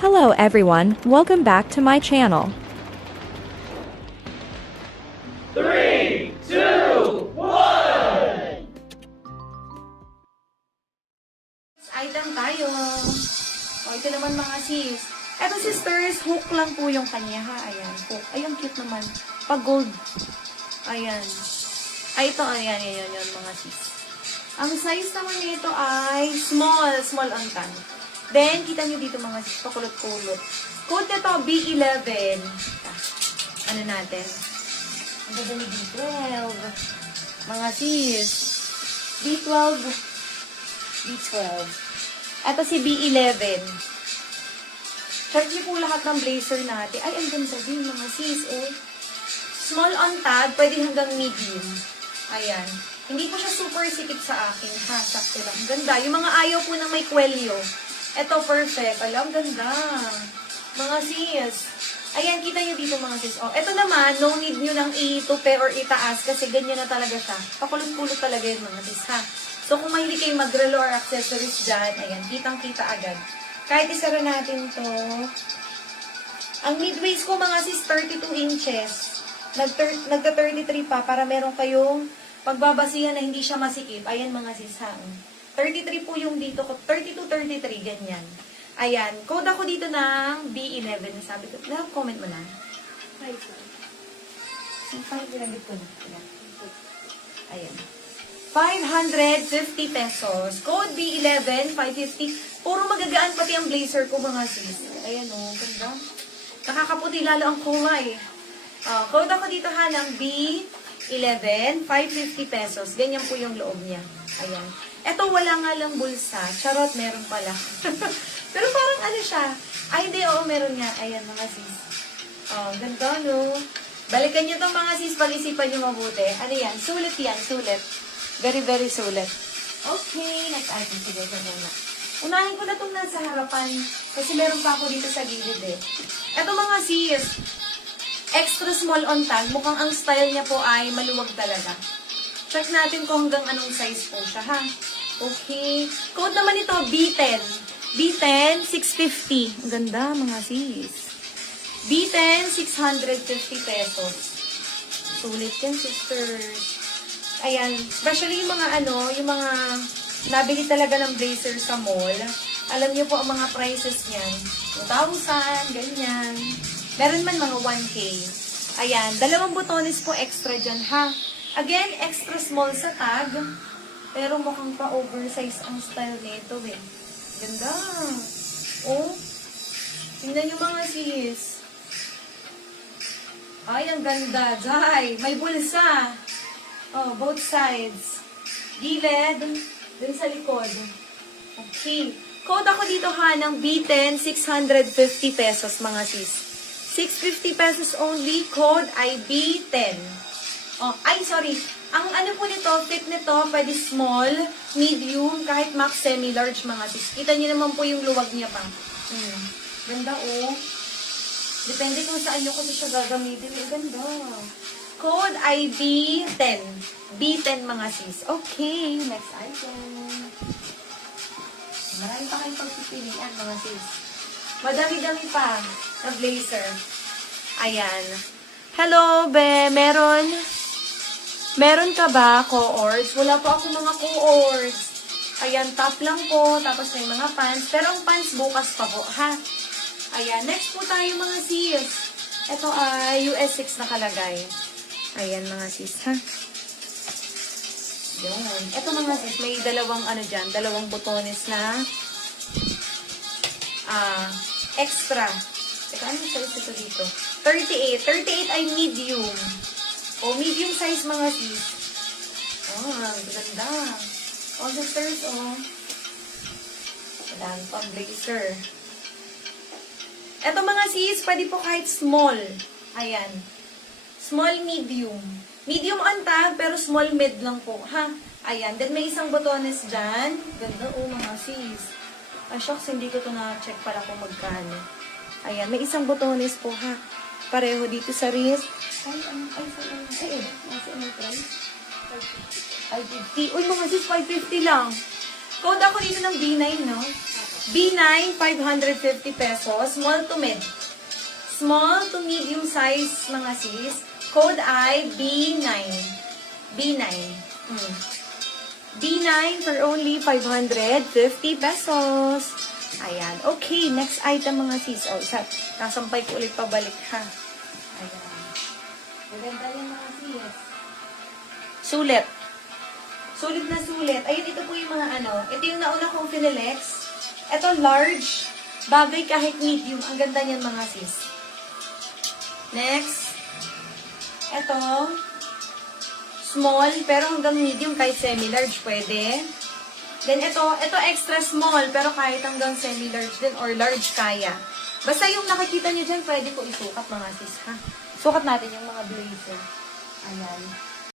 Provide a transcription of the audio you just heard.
Hello everyone, welcome back to my channel. 3, 2, 1! Item tayo. O, ito naman mga sis. Eto sisters, hook lang po yung kanya ha. Ayan, hook. Ay, ang cute naman. Pag gold. Ayan. Ay, ito, ayan, yan, mga sis. Ang size naman nito ay small on tan. Then, kita nyo dito mga sis, pakulot-kulot. Code nito, B11. Ano natin? Ang ganda ni B12. Mga sis. B12. Ito si B11. Check niyo po lahat ng blazer natin. Ay, ang ganda din mga sis, oh. Small on tag, pwede hanggang medium. Ayan. Hindi po siya super sikip sa akin, ha? Sakto lang. Ganda. Yung mga ayaw po ng may kwelyo. Ito, perfect. Alam, ganda. Mga sis. Ayan, kita niyo dito mga sis. Oh, ito naman, no need nyo nang itupe or itaas kasi ganyan na talaga siya. Pakulot-kulot talaga yun mga sis, ha? So, kung mahilig kayo mag-relo or accessories dyan, ayan, kitang-kita agad. Kahit isara natin to. Ang mid-waist ko, mga sis, 32 inches. Nagta-33 pa para meron kayong pagbabasihan na hindi siya masikip. Ayan, mga sis, ha? 33 po yung dito ko. 32-33, ganyan. Ayan. Code ako dito ng B11. Sabi ko, comment mo na. 5 ginamit ko na. Ayan. 550 pesos. Code B11, 550. Puro magagaan pati ang blazer ko, mga sis. Ayan o, ganda. Nakakaputi lalo ang kulay. Code ako dito ha ng B11, 550 pesos. Ganyan po yung loob niya. Ayan. Eto, wala nga lang bulsa. Charot, meron pala. Pero parang ano siya. Ay, hindi, oo, meron nga. Ayan, mga sis. Ganda, no? Balikan nyo itong mga sis, pag-isipan nyo mabuti. Ano yan? Sulit yan, sulit. Very, very sulit. Okay, next item. Sige, ito muna. Unahin ko na itong nasa harapan. Kasi meron pa ako dito sa gilid eh. Eto mga sis. Extra small on tag. Mukhang ang style niya po ay maluwag talaga. Check natin kung hanggang anong size po siya, ha? Okay. Code naman ito, B10. B10, 650. Ang ganda, mga sis. B10, 650 pesos. Sulit yan, sisters. Ayan. Especially yung mga yung mga nabili talaga ng blazer sa mall. Alam niyo po ang mga prices niyan. 2,000, ganyan. Meron man mga 1K. Ayan. 2 botones po extra dyan, ha? Again, extra small sa tag. Pero mukhang pa-oversize ang style nito, eh. Ganda. Oh. Tingnan nyo mga sis. Ay, ang ganda. Jai. May bulsa. Oh, both sides. Gilid. Dun sa likod. Okay. Code ako dito ha ng B10, 650 pesos mga sis. 650 pesos only. Code ay B10. Oh, ay, sorry. Ang ano po nito, fit nito, pwede small, medium, kahit max semi-large mga sis. Kita niyo naman po yung luwag niya pa. Ganda, oh. Depende kung saan nyo kasi siya gagamitin. Ganda. Code ay B10. B10 mga sis. Okay, next item. Marami pa kayong pagpipilian mga sis. Madami-dami pa na blazer. Ayan. Hello, be. Meron ka ba co-ords? Wala pa ako mga co-ords. Ayan, top lang po. Tapos may mga pants. Pero ang pants bukas pa po, ha? Ayan, next po tayo mga sis. Ito ay US 6 nakalagay. Ayan mga sis, ha? Yan. Ito mga sis, may dalawang botones na extra. Teka, anong size ito dito? 38. 38 ay medium. O, medium size mga sis. Ganda. O, sisters, o. Madami pang blazer. Eto mga sis, pwede po kahit small. Ayan. Small, medium. Medium on tag, pero small mid lang po, ha? Ayan. Then, may isang botones dyan. Ganda, mga sis. Ay, shucks, hindi ko to na-check pala kung magkano. Ayan, may isang botones po, ha? Pareho dito sa wrist. Nasa ano price? 550. Uy, mga sis, 550 lang. Code ako dito ng B9, no? B9, 550 pesos. Small to mid. Small to medium size, mga sis. Code ay B9. B9. B9 for only 550 pesos. Ayan. Okay, next item, mga sis. O, sasampay ko ulit pabalik, ha? Ayan. Maganda yung mga sis. Sulit. Sulit na sulit. Ayun, ito po yung mga ano. Ito yung nauna kong Finilex. Ito, large. Bagay kahit medium. Ang ganda niyan, mga sis. Next. Ito. Small, pero hanggang medium, kahit semi-large, pwede. Then, ito extra small, pero kahit hanggang semi-large din or large, kaya. Basta yung nakikita nyo dyan, pwede ko isukat, mga sis, ha? Sukat natin yung mga blazer. Ayan.